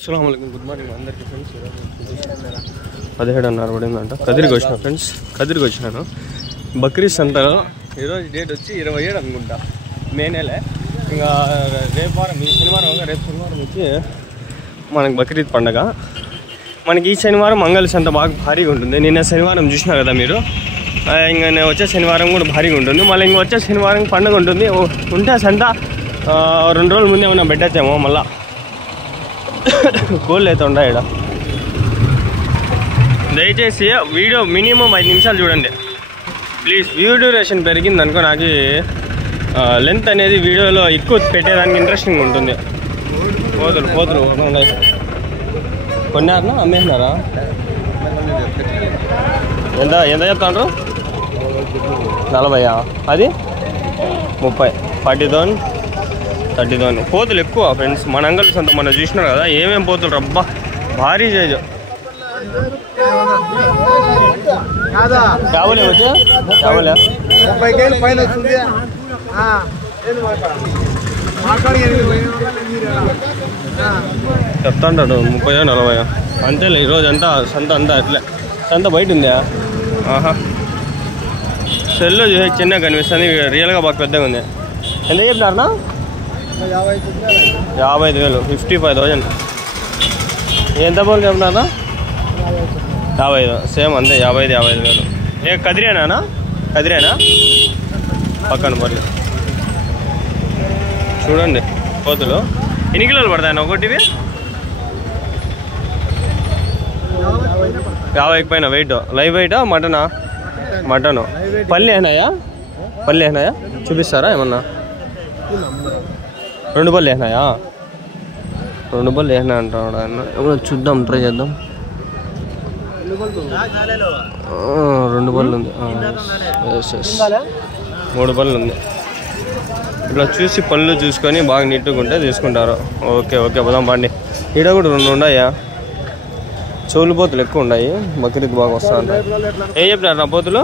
అస్సలాము అలైకుం good morning అందరికీ friends. 17:30 పడిందంట. కదిరికి వచ్చిన ఫ్రెండ్స్, కదిరికి వచ్చినాను. బక్రీద్ సంతలో ఈరోజు డేట్ వచ్చి 27 అనుకుంటా, మే నెలే. ఇంకా రేపు వారం, ఈ శనివారం, రేపు శనివారం వచ్చి మనకి బక్రీద్ పండగ. మనకి ఈ శనివారం మంగళ సంత బాగా భారీగా ఉంటుంది. నిన్న శనివారం చూసినారు కదా మీరు. ఇంకా నేను వచ్చే శనివారం కూడా భారీగా ఉంటుంది. మళ్ళీ ఇంక వచ్చే శనివారం పండుగ ఉంటుంది. ఉంటే సంత 2 రోజుల ముందే ఏమన్నా పెట్టేమో. మళ్ళీ కోళ్ళు అయితే ఉండా ఇక్కడ. దయచేసి వీడియో మినిమం 5 నిమిషాలు చూడండి ప్లీజ్. వ్యూ డ్యూరేషన్ పెరిగింది అనుకో, నాకు లెంత్ అనేది వీడియోలో ఎక్కువ పెట్టేదానికి ఇంట్రెస్టింగ్ ఉంటుంది. పోతులు కొన్నారనా అమ్మేసినారా? ఎంత చెప్తాండ్రు? 40. అది 30, 40,000, 30,000. పోతులు ఎక్కువ ఫ్రెండ్స్. మన అంగళ్ళు సంత మనం చూసినారు కదా, ఏమేమి పోతులు రబ్బా, భారీ చేజు. కావలే వచ్చా కావలే 30 కేజీల పైన వస్తుంది. చెప్తాంటాడు 30, 40. అంతేలే ఈరోజు అంతా సంత అంతా అట్లే. సంత బయట ఉందా? ఆహా, సెల్లో చూసే చిన్నగా కనిపిస్తుంది, రియల్గా బాగా పెద్దగా ఉంది. ఎంత చెప్పినారనా? 55,000, 55,000. ఎంత పోలు చెప్పినారా? 55. సేమ్ అంతే, 55,000. ఏ కదిరేనా? కదిరేనా పక్కన పర్లేదు. చూడండి పోతులు ఎన్ని కిలోలు పడతాయన్న ఒకటివి? 50 పైన వెయిట్. లైవ్ వెయిటా మటనా? మటను. పల్లి అయినాయా? పల్లి అయినాయా చూపిస్తారా ఏమన్నా? 2 బళ్ళు వేసినాయా? 2 బళ్ళు వేసినా అంటాడు ఆయన. చూద్దాం, ట్రై చేద్దాం. 2 బళ్ళు ఉంది. 3 బళ్ళు ఉంది. ఇట్లా చూసి పళ్ళు చూసుకొని బాగా నీట్గా ఉంటే తీసుకుంటారు. ఓకే పోదాం పండి. ఈడ కూడా 2 ఉన్నాయా? చెవులు పోతులు ఎక్కువ ఉన్నాయి. బక్రీద్ బాగా వస్తా ఉంటాయి. ఏం చెప్పినారు నా పోతులు?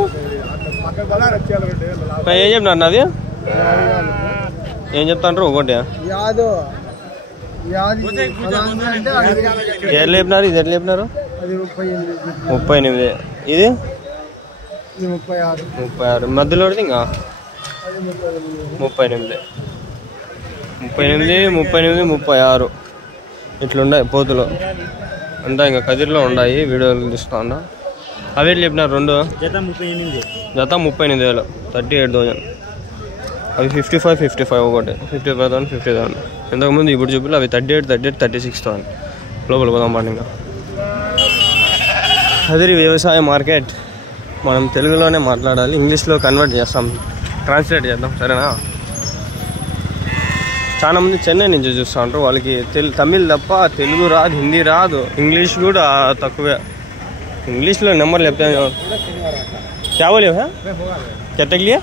ఏం చెప్పినారు నాది? ఏం చెప్తాంటారు ఒకటి? ఎట్లా చెప్పినారు? ఇది ఎట్లా చెప్పినారు? 38. ఇది 36. మధ్యలో ఇంకా 38, 36 ఇట్లున్నాయి పోతులు అంతా. ఇంకా కదిరిలో ఉన్నాయి, వీడియోలు తీస్తా ఉన్నా. అవి ఎట్లా చెప్పినారు? 2 జత 38,000, 38,000. అవి 55 ఒకటి, 55,000, 50,000. ఇంతకుముందు ఇప్పుడు చూపిలు అవి 38, 36,000. లోపల పోదాం పండి. ఇంకా కదిరి వ్యవసాయ మార్కెట్. మనం తెలుగులోనే మాట్లాడాలి, ఇంగ్లీష్లో కన్వర్ట్ చేస్తాం, ట్రాన్స్లేట్ చేద్దాం, సరేనా? చాలామంది చెన్నై నుంచి చూస్తూ ఉంటారు. వాళ్ళకి తమిళ్ తప్ప తెలుగు రాదు, హిందీ రాదు, ఇంగ్లీష్ కూడా తక్కువే. ఇంగ్లీష్లో నెంబర్లు చెప్తే క్యావోలే కెట్టగిలియా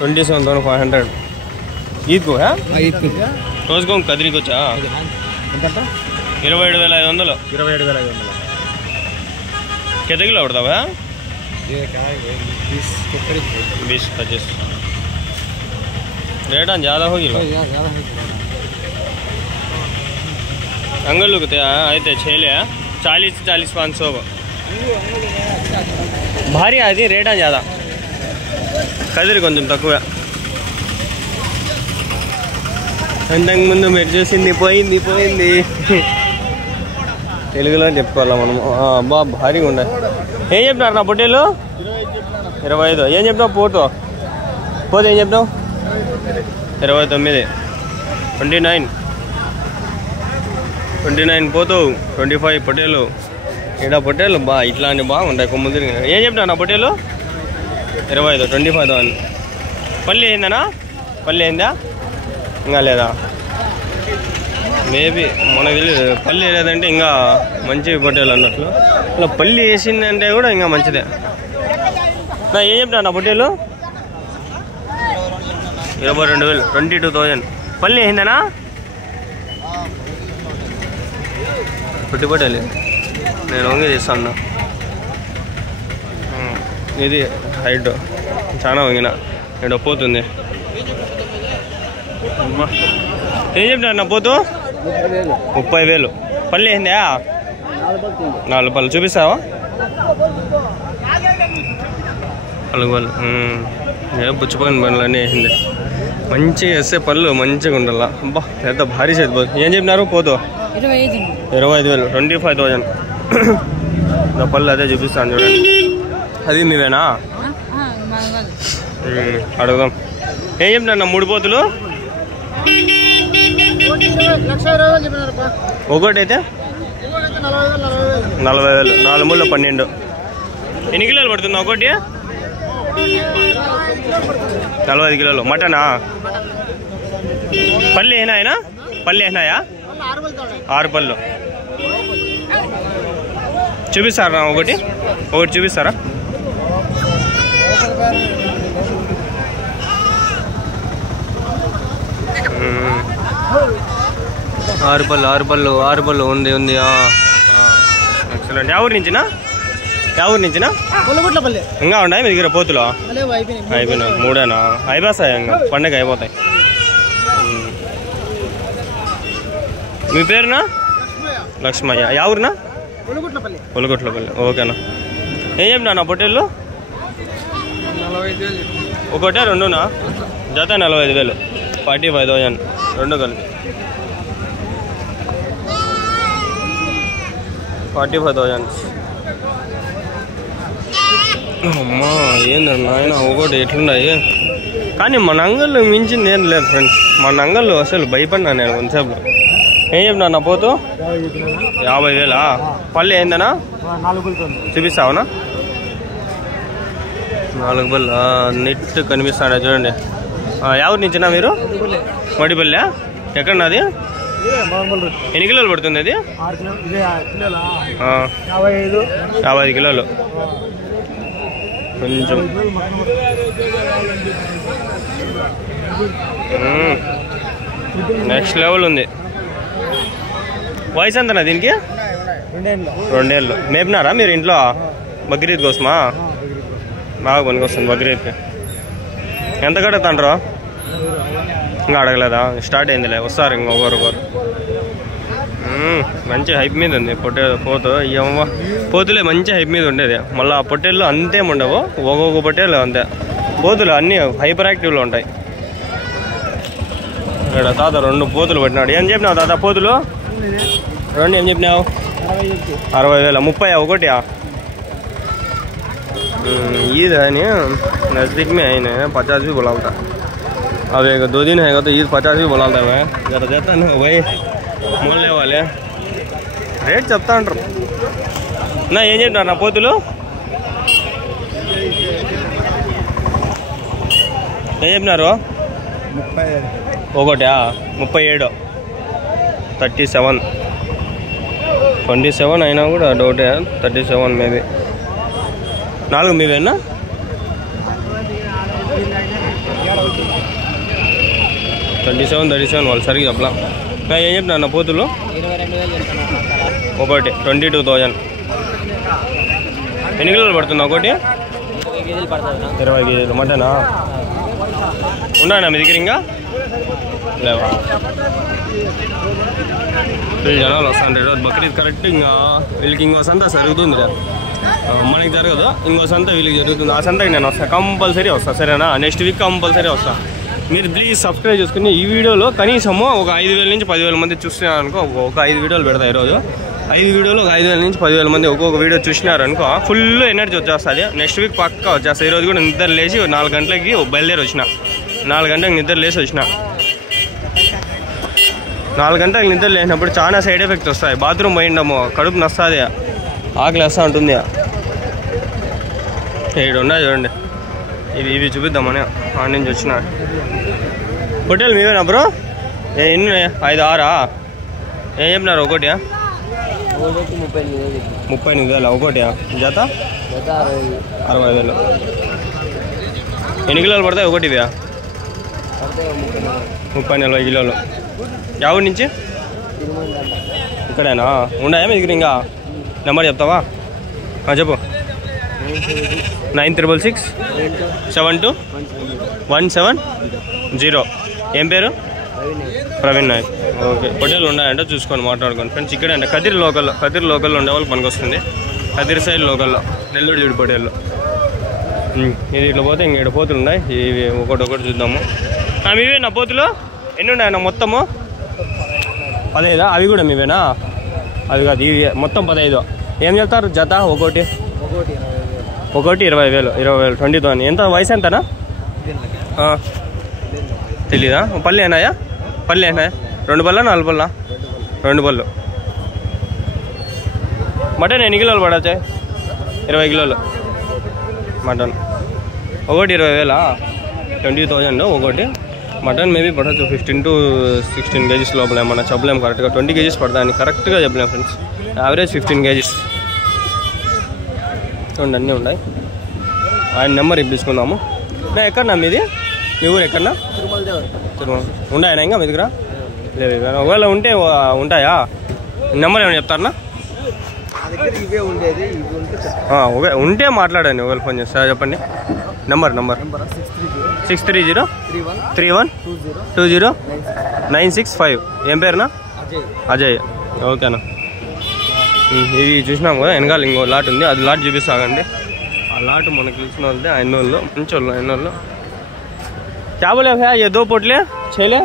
$27,500 ईद को है? रोज को कदरी को चा 27,500. 27,500 कितने किलो पड़ता है? 20-25. रेट ज़्यादा होगी अंगल అయితే చేయలే 40-500 భారీ. అది రేటా ज़्यादा, కదిరి కొంచెం తక్కువ. అంతకుముందు మీరు చూసింది పోయింది తెలుగులో చెప్పుకోవాలా మనం. బా భారీగా ఉండే. ఏం చెప్పినారు నా పొట్టేలు? 25. ఏం చెప్పినావు పోతే ఏం చెప్పినావు? 29, 29 పోతావు, 25 పొట్టేలు. ఇక్కడ పొట్టేలు బా ఇట్లాంటి బాగుంటాయి, కొమ్ము తిరిగి. ఏం చెప్పినా నా పొట్టేలు? 25, 25,000. పల్లి అయిందనా? పల్లి అయిందా? ఇంకా లేదా? మేబీ మనకు తెలియదు. పల్లి లేదంటే ఇంకా మంచి పొట్టేలు అన్నట్లు. ఇలా పల్లి వేసిందంటే కూడా ఇంకా మంచిదే. నా ఏం చెప్పినా నా పొట్టేలు? 22,000, 22,000. పల్లి అయిందనా? పుట్టిపట్టేలి నేను వంగి తీస్తాను. ఇది హైట్ చాలా వంగిన ఇక్కడ పోతుంది. ఏం చెప్పినారు నా పోతు? 30,000. పళ్ళు ఏందా? 4 పళ్ళు చూపిస్తావా? 4 పళ్ళు. పుచ్చిపోయిన పళ్ళు అన్నీ వేసింది. మంచిగా వేస్తే పళ్ళు మంచిగా ఉండాల. అబ్బా పెద్ద భారీ చేతిపోదు. ఏం చెప్పినారు పోతు? 25,000. 25,000. పళ్ళు అదే చూపిస్తాను చూడండి. అది మీవేనా? అడుగుదాం. ఏం చెప్పినా 3 పోతులు? ఒకటైతే 40,000. 4 మూల 12. ఎన్ని కిలోలు పడుతుంది ఒకటి? 45 కిలోలు. మటనా? పళ్ళు ఏనాయనా? పళ్ళు ఏనాయా? 6 పళ్ళు. చూపిస్తారా ఒకటి చూపిస్తారా? ఆరు పళ్ళు ఉంది. ఎక్సలెంట్. ఎవరి నుంచినా ఇంకా ఉన్నాయి మీ దగ్గర పోతులు? అయిపోయినా 3ఏనా? అయిపోతాయి ఇంకా పండగ అయిపోతాయి. మీ పేరునా? లక్ష్మయ్య. ఎవరినా? పొలగొట్లపల్లి. ఓకేనా. ఏం చెప్పినా పొట్టేళ్ళు? ఒకటే 2నా? జత 45,000. 45,000 2 కలిపి 45,000. అమ్మా ఏందండి నాయన ఒకటి ఎట్లున్నాయి. కానీ మన అంగళ్ళు మించింది ఏం లేదు ఫ్రెండ్స్. మన అంగళ్ళు అసలు భయపడినా నేను కొంతసేపు. ఏం చెప్పినా నా పోతు? 50,000. పళ్ళు ఏందనా? చూపిస్తావునా? 4 పళ్ళు నెట్ కనిపిస్తాడా చూడండి. ఎవరి నుంచినా మీరు? మడిపల్లి. ఎక్కడ నాది? ఎన్ని కిలోలు పడుతుంది అది? 55 కిలోలు. కొంచెం నెక్స్ట్ లెవెల్ ఉంది. వయసు ఎంతనా దీనికి? 2 ఏళ్ళు. మేపినారా మీరు ఇంట్లో బక్రీద్ కోసమా? బాగా పనికొస్తుంది బక్రీద్కి. ఎంత కడుగుతాండ్రు? ఇంకా అడగలేదా? స్టార్ట్ అయిందిలే, వస్తారు ఇంకొకరు. మంచి హైప్ మీద ఉంది పోతు. పోతులే మంచి హైప్ మీద ఉండేది. మళ్ళీ ఆ పొట్టేళ్ళు అంతేం ఉండవు, ఒక్కొక్క పొట్టేళ్ళు అంతే. పోతులు అన్నీ హైపర్ యాక్టివ్లో ఉంటాయి. ఇక్కడ తాత 2 పోతులు పట్టినాడు. ఏం చెప్పినావు తాత పోతులు? 2 ఏం చెప్పినావు? 60,000. 30 ఒకటి? ईद है नहीं नज़दीक में है ना, 50 भी बोलाता. अब एक 2 दिन है तो ईद 50 भी बोलाता है. जरा देता ना भाई मोहल्ले वाले रेट చెప్తా అంటారు. నా ఏం చెప్తారు నా పోతులు? ఏం చెప్పినారు? 31 37 37 27 అయినా కూడా డౌటే. 37 మేబీ. 4 మీవేనా? 37 వాళ్ళు సరిగ్గా చెప్పలా. ఏం చెప్పినా నా పోతులు? ఒకటి 22,000. ఎన్ని కిలోలు పడుతుంది ఒకటి? 20 కేజీలు. మటనా? ఉన్నాయన్నా మీ దగ్గర ఇంకా లేవా? వీళ్ళు జనాలు వస్తుంటారు. బక్రీద్ కరెక్ట్ ఇంకా వీళ్ళకి ఇంకో సంత జరుగుతుంది. మనకి జరగదు, ఇంకో సంత వీళ్ళకి జరుగుతుంది. ఆ సంతకి నేను వస్తాను, కంపల్సరీ వస్తాను. సరేనా? నెక్స్ట్ వీక్ కంపల్సరీ వస్తాను. మీరు ప్లీజ్ సబ్స్క్రైబ్ చేసుకుని ఈ వీడియోలో కనీసము ఒక 5,000 నుంచి 10,000 మంది చూస్తున్నారనుకో, ఒక 5 వీడియోలు పెడతాయి ఈరోజు. 5 వీడియోలు ఒక 5,000 నుంచి 10,000 మంది ఒక్కొక్క వీడియో చూసినారనుకో ఫుల్ ఎనర్జీ వచ్చేస్తుంది. నెక్స్ట్ వీక్ పక్కా వచ్చేస్తుంది. ఈరోజు కూడా నిద్ర లేచి 4 గంటలకి బయలుదేరి వచ్చిన. 4 గంటలకు నిద్ర లేచి వచ్చిన. 4 గంటలకు నిద్ర లేచినప్పుడు చాలా సైడ్ ఎఫెక్ట్స్ వస్తాయి. బాత్రూమ్ పోయిండము, కడుపు నస్తుంది, ఆకలి వస్తూ ఉంటుంది. ఇక్కడ ఉన్నాయి చూడండి, ఇవి చూపిద్దామని ఆడ నుంచి వచ్చిన. హోటల్ మీవేనా బ్రో? ఎన్ని 5 6 ఏం చెప్పినారు ఒకటి? 38,000 ఒకటి. జత 60,000. ఎన్ని కిలోలు పడతాయి ఒకటి? 30-40 కిలోలు. ఎవరి నుంచి? ఇక్కడేనా? ఉన్నాయా మీ దగ్గర ఇంకా? నెంబర్ చెప్తావా? చెప్పు. 96672170. ఏం పేరు? ప్రవీణ్ నాయక్. ఓకే, హోటల్ ఉన్నాయంటే చూసుకొని మాట్లాడుకోండి ఫ్రెండ్స్. ఇక్కడ అంటే కదిరి లోకల్లో ఉండే వాళ్ళకి పనికి వస్తుంది. కదిరి సైడ్ లోకల్లో నెల్లూరు జూడి హోటల్లో ఇది ఇట్లా పోతే ఇంక పోతులు ఉన్నాయి. ఇవి ఒకటి చూద్దాము. మీవే నా పోతులు ఎన్ని ఉన్నాయన్న మొత్తము? 15. అవి కూడా మీవేనా? అవి కాదు, ఇవి మొత్తం 15. ఏం చెప్తారు జత? ఒకటి 20,000. 20,000 ఎంత వయసు ఎంతనా? తెలీదా? పళ్ళు ఏనాయా? 2 పళ్ళ 4 పళ్ళ? 2 పళ్ళు. మటన్ ఎన్ని కిలోలు పడతాయి? 20 కిలోలు మటన్. ఒకటి 20,000. 20,000 ఒకటి. మటన్ మేబీ పడవచ్చు 15 to 16 kgs లోపల. ఏమన్నా చెప్పలేము కరెక్ట్గా. 20 kgs పడతాయని కరెక్ట్గా చెప్పలేము ఫ్రెండ్స్. యావరేజ్ 15 kgs చూడండి, అన్నీ ఉన్నాయి. ఆయన నెంబర్ ఇప్పించుకుందాము. ఎక్కడన్నా మీది? మీ ఊరు ఎక్కడన్నా? తిరుమల. ఉన్నాయన్నా ఇంకా మీ దగ్గర? లేదు. ఒకవేళ ఉంటాయా? నెంబర్ ఏమైనా చెప్తారన్నా? ఉంటే మాట్లాడండి. ఒకవేళ ఫోన్ చేస్తారా చెప్పండి. నెంబర్ 6303120965. ఏం పేరునా? అజయ్. ఓకేనా. ఇది చూసినాం కదా, వెనకాల ఇంకో లాట్ ఉంది. అది లాట్ చూపిస్తాగండి. ఆ లాట్ మనకు తెలిసిన వాళ్ళదే. అయినోళ్ళు మంచి వాళ్ళు. అయినోళ్ళు क्या बोले भैया? ये 2 पोटले 6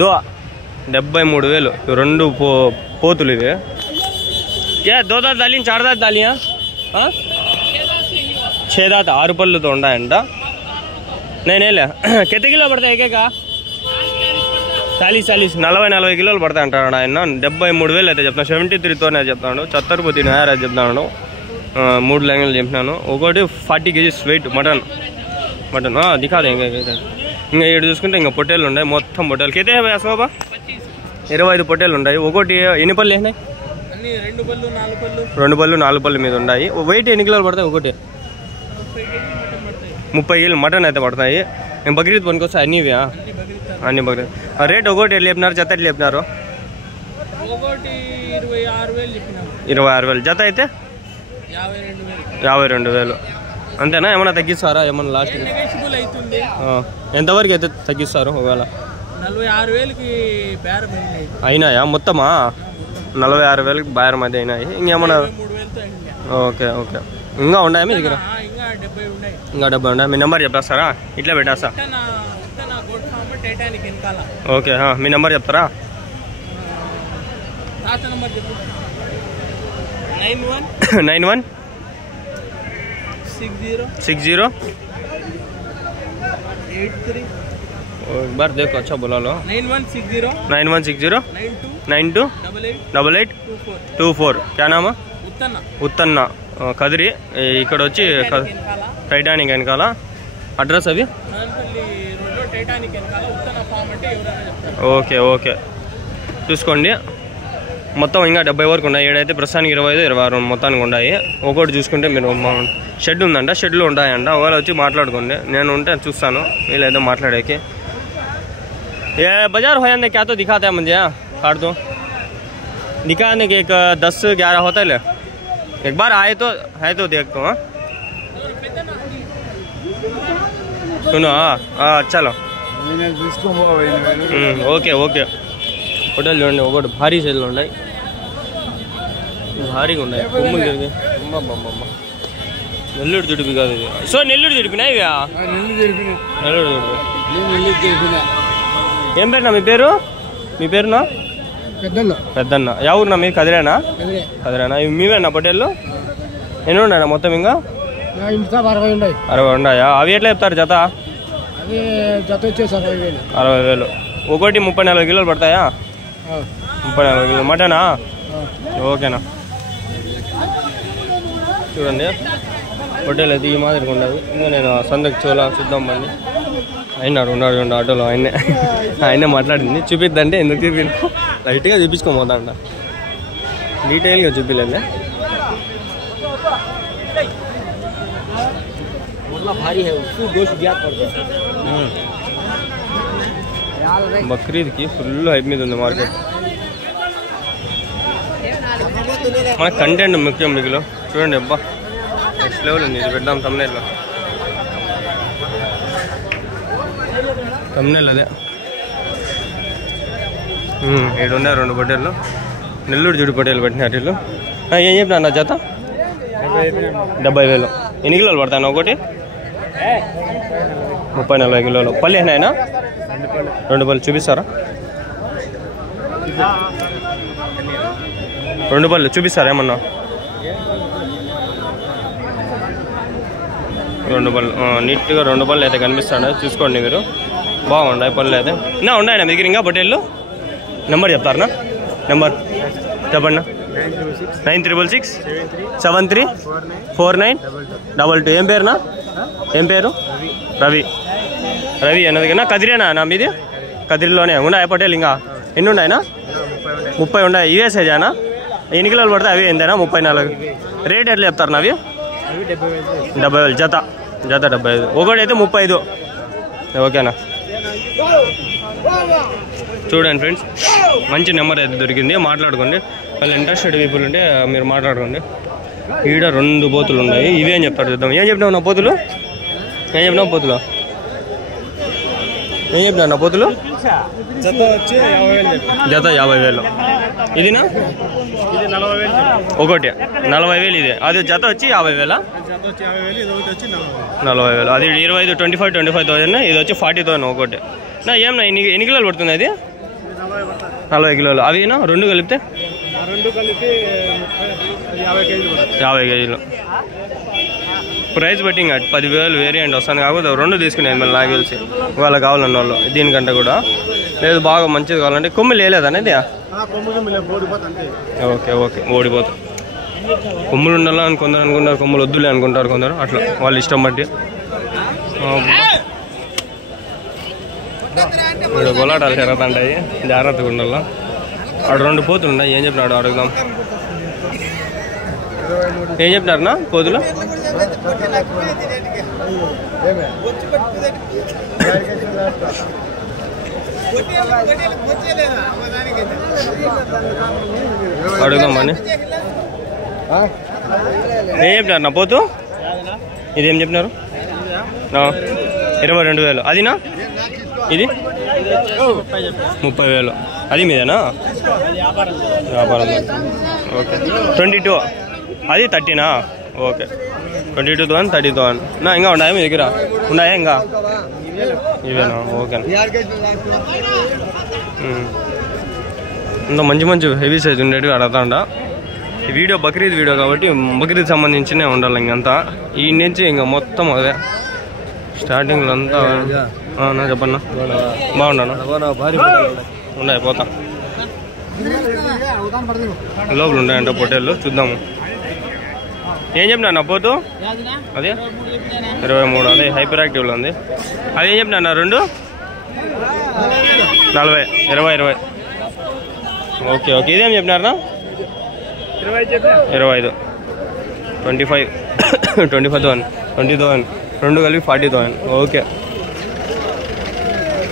2 73,000. 2 పోతులు ఇవి. क्या 2 दांत डाली 4 दांत डालियाँ? 6 दांत 6 పళ్ళుతో ఉన్నాయంట. నేనేలే కింద కిలో పడతాయి ఏకేకా? 40 కిలోలు పడతాయి అంటాడు ఆయన. 73,000 అయితే చెప్తాను. 73తోనే చెప్తాను. 70 అది చెప్తాను. 3 లైన్లు చెప్పినాను. ఒకటి 40 kgs వెయిట్ మటన్. దిఖాదే. ఇంకా ఇక్కడ చూసుకుంటే ఇంకా పొట్టేళ్ళు ఉన్నాయి. మొత్తం పొట్టేలు కితే శోభా 25 పొట్టేళ్ళు ఉన్నాయి. ఒకటి ఎన్ని పళ్ళు వేసినాయి? 2 పళ్ళు 4 పళ్ళు మీద ఉన్నాయి. వెయిట్ ఎన్ని కిలోలు పడతాయి? ఒకటి 30 కిలో మటన్ అయితే పడతాయి. నేను బక్రీద్ పనికొస్తాయి అన్నీవా? అన్ని బక్రీద్. రేట్ ఒకటి ఎట్లా చెప్పినారు? జత ఎట్లా చెప్పినారు? 26,000 జత అయితే 52,000 అంతేనా? ఏమన్నా తగ్గిస్తారా? ఏమన్నా లాస్ట్ ఎంతవరకు అయితే తగ్గిస్తారు? ఒకవేళ 46,000కి బేరం అయినాయా? మొత్తమా 46,000కి బేరం అయితే అయినాయి. ఇంకేమన్నా? ఓకే. ఇంకా ఉన్నాయా మీ దగ్గర? ఇంకా 70 ఉన్నాయి. మీ నెంబర్ చెప్పేస్తారా? ఇట్లా పెట్టేస్తా. ఓకే, మీ నెంబర్ చెప్తారా? 91 60 एक बार देखो. अच्छा बोला लो. 9160 928824. क्या नाम? ఉత్తన్న. కదిరి. ఇక్కడ వచ్చి టైటానిక్ వెనకాల. అడ్రస్ అవి? ఓకే చూసుకోండి. మొత్తం ఇంకా 70 వరకు ఉన్నాయి. ఏడైతే ప్రస్తుతానికి 25, 26 మొత్తానికి ఉన్నాయి. ఒకటి చూసుకుంటే మీరు షెడ్ ఉందంట. షెడ్లు ఉంటాయంట. ఒకవేళ వచ్చి మాట్లాడుకోండి. నేను ఉంటే చూస్తాను. వీళ్ళైతే మాట్లాడేకి. ये बाजार हो जाने क्या तो दिखाता है मुझे? काट दो. दिखाने के 10-11 होता है. एक बार आए तो है तो देखता हूँ. सुनो. चलो. ఓకే. హోటల్ చూడండి. ఒకటి భారీ సైజులో ఉన్నాయి. భారీగా ఉన్నాయి. కొమ్ములు తిరిగి నెల్లూరు జుడిపి కాదు ఇది. సో నెల్లూరు జుడిపినా ఇవి? నెల్లూరు జుడిపి. ఏం పేరునా మీ పేరు? మీ పేరునా? పెద్దన్న. యా ఊరునా మీరు? కదిరేనా? ఇవి మీవేనా పొట్టేళ్ళు? ఎన్ని ఉన్నాయా మొత్తం? ఇంకా 60 ఉన్నాయా? అవి ఎట్లా చెప్తారు జత? 60,000. ఒకటి 34 కిలోలు పడతాయా? 34 కిలోలు. మటనా? ఓకేనా. చూడండి హోటల్ అయితే ఈ మాదిరిగా ఉండదు. ఇంకా నేను సందకి చూద్దాం బండి. ఉన్నాడు ఆటోలో. ఆయనే మాట్లాడింది. చూపిద్దంటే ఎందుకు చూపించు? లైట్గా చూపించుకోబోతాంట. డీటెయిల్గా చూపిలేండి. బక్రీద్కి ఫుల్ హైప్ మీద ఉంది మార్కెట్. మన కంటెంట్ ముఖ్యం మిగులు. చూడండి అబ్బా నెక్స్ట్ లెవెల్ ఉంది. ఇది పెడదాం తమ్నేల్లో అదే. ఇక్కడ ఉన్నాయి 2 పొట్టేళ్ళు. నెల్లూరు జుడి పొట్టేలు పెట్టినారు వీళ్ళు. ఏం చెప్పినా నా జత 70,000. ఎన్ని కిలోలు పడతాను ఒకటి? 30-40 కిలోలు. పళ్ళు ఏనాయనా? 2 పళ్ళు చూపిస్తారా? 2 పళ్ళు చూపిస్తారా ఏమన్నా? 2 పళ్ళు నీట్గా 2 పళ్ళు అయితే కనిపిస్తాడు. చూసుకోండి మీరు. బాగున్నాయి పళ్ళు అయితే. నా ఉన్నాయన్నా మీ దగ్గర ఇంకా పొట్టేళ్ళు? నెంబర్ చెప్తారనా? నెంబర్ చెప్పండి. 9366734922. ఏం పేరునా? ఏం పేరు? రవి. రవి అన్నదిగా కదిరేనా నా మీది? కదిరిలోనే ఉన్నాయా పొట్టేలు? ఇంకా ఎన్ని ఉన్నాయనా? 30 ఉన్నాయి. ఇవే సైజానా? ఎన్ని కిలోలు పడతాయి అవి? ఎంతైనా 34. రేట్ ఎట్లా చెప్తారు నావి? 70,000 జత. 75. ఒకటి అయితే 35. ఓకేనా? చూడండి ఫ్రెండ్స్, మంచి నెంబర్ అయితే దొరికింది. మాట్లాడుకోండి. వాళ్ళు ఇంట్రెస్టెడ్ పీపుల్ ఉంటే మీరు మాట్లాడుకోండి. ఈడ 2 పోతులు ఉన్నాయి. ఇవి ఏం చెప్తారు చూద్దాం. ఏం చెప్పినావు నా పోతులు? ఏం చెప్పినావు పోతులు? ఏం చెప్పినావు నా పోతులు? జత 50,000. ఇదినా? ఒకటి 40,000. ఇది అది జత వచ్చి 50,000. 40,000. అది 25,000. ఇది వచ్చి 40,000 ఒకటి. నా ఏమన్నా ఎన్ని కిలోలు పడుతుంది అది? 40 కిలోలు. అవినా 2 కలిపితే 50 కేజీలు. ప్రైస్ బట్టి ఇంకా 10,000 వేరియంట్ వస్తాను. కాకపోతే 2 తీసుకునేది మళ్ళీ నాకు తెలిసి. వాళ్ళకి కావాలన్న వాళ్ళు దీనికంటే కూడా లేదు. బాగా మంచిది కావాలంటే కొమ్ములు వేయలేదనేది? Okay okay. ఓడిపోతా. కొమ్ములు ఉండాలా అని కొందరు అనుకుంటారు, కొమ్ములు వద్దులే అనుకుంటారు కొందరు. అట్లా వాళ్ళ ఇష్టం బట్టి. ఇప్పుడు గొలాటాలు జరుగుతుంటాయి, జాగ్రత్తగా ఉండాలా. ఆడు 2 పోతులు ఉన్నాయి. ఏం చెప్పినాడు అడుగుదాం. ఏం చెప్పినారనా పోతులు? అడుగుదామని. ఏం చెప్పినారు నా పోతు? ఇదేం చెప్పినారు? 22,000. అదినా? ఇది 30,000. అది మీదేనా? వ్యాపారం. ఓకే. 22. అది 30నా? ఓకే. 22,000 30,000. నా ఇంకా ఉన్నాయా మీ దగ్గర? ఉన్నాయా ఇంకా? ఇవేనా? ఓకే. ఇంకా మంచి మంచి హెవీ సైజ్ ఉండేటివి అడగతాండ. ఈ వీడియో బక్రీద్ వీడియో కాబట్టి బక్రీద్ సంబంధించినే ఉండాలి. ఇంకంతా ఈ నుంచి ఇంకా మొత్తం అదే స్టార్టింగ్లో అంతా. నా చెప్పన్నా. బాగున్నాను. ఉన్నాయి పోతా. లోపల ఉన్నాయంట పొట్టేళ్ళు. చూద్దాము. ఏం చెప్పినా నా పోతు? అదే 23. అదే హైపర్ యాక్టివ్లో ఉంది. అది ఏం చెప్పినా 2? 40. 20. Okay okay. ఇదేం చెప్పినారా? 25. 25,000. 20,000. 2 కలిపి 40,000. ఓకే.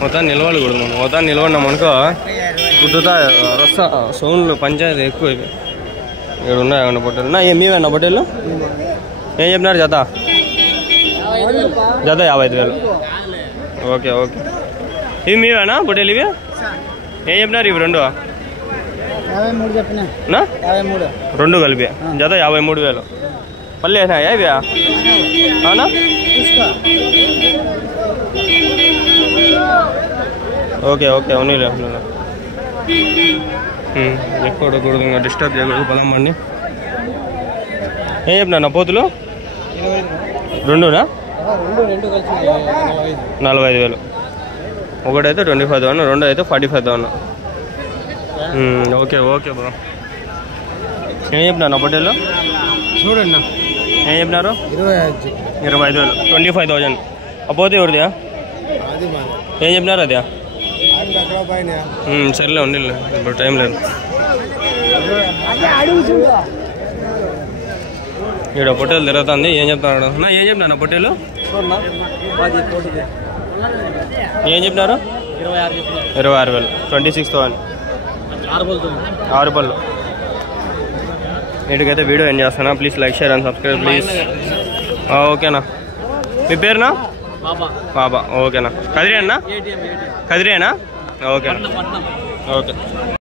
మొత్తాన్ని నిలబడకూడదు మనం. మొత్తాన్ని నిలబడినాం అనుకో గుద్దుతా రస్తా సౌండ్లు పంచాయతీ ఎక్కువ. ఇక్కడ ఉన్నాయి అన్న పొట్టేలు. నా మీవేనా పొట్టేళ్ళు? ఏం చెప్పినారు జత? 55,000. Okay okay. ఇవి మీవేనా పొట్టేలు? ఇవి ఏం చెప్పినారు? ఇవి 2 2 కలిపి జత 53,000. పళ్ళు వేసినాయా ఇవి? అవునా? Okay okay. అవునీలే. ఎక్కువ కూడదు, ఇంకా డిస్టర్బ్ చేయకూడదు. పదమ్మండి. ఏం చెప్పినా నా పోతులు? 2నా? 45,000. ఒకటైతే 25,000, 2 అయితే 45,000. Okay okay bro. ఏం చెప్పినా నా పొట్టేళ్ళు? చూడండి. ఏం చెప్పినారు? 25,000. 25,000. ఆ పోతే ఎవరిదా? ఏం చెప్పినారు? అదే సరేలే ఉండి. ఇప్పుడు టైం లేదు. ఇక్కడ పొట్టేలు తిరుగుతుంది. ఏం చెప్తున్నాడు? ఏం చెప్పినా నా పొట్టేలు? ఏం చెప్పినారు? 26,000. 26,000. 6 పళ్ళు. నీటికైతే వీడియో ఎండ్ చేస్తానా. Please like share and subscribe please. ఓకేనా, మీ పేరునా? బాబా. ఓకేనా, కదిరేనా? కదిరేనా? ఓకేనా, ఓకే.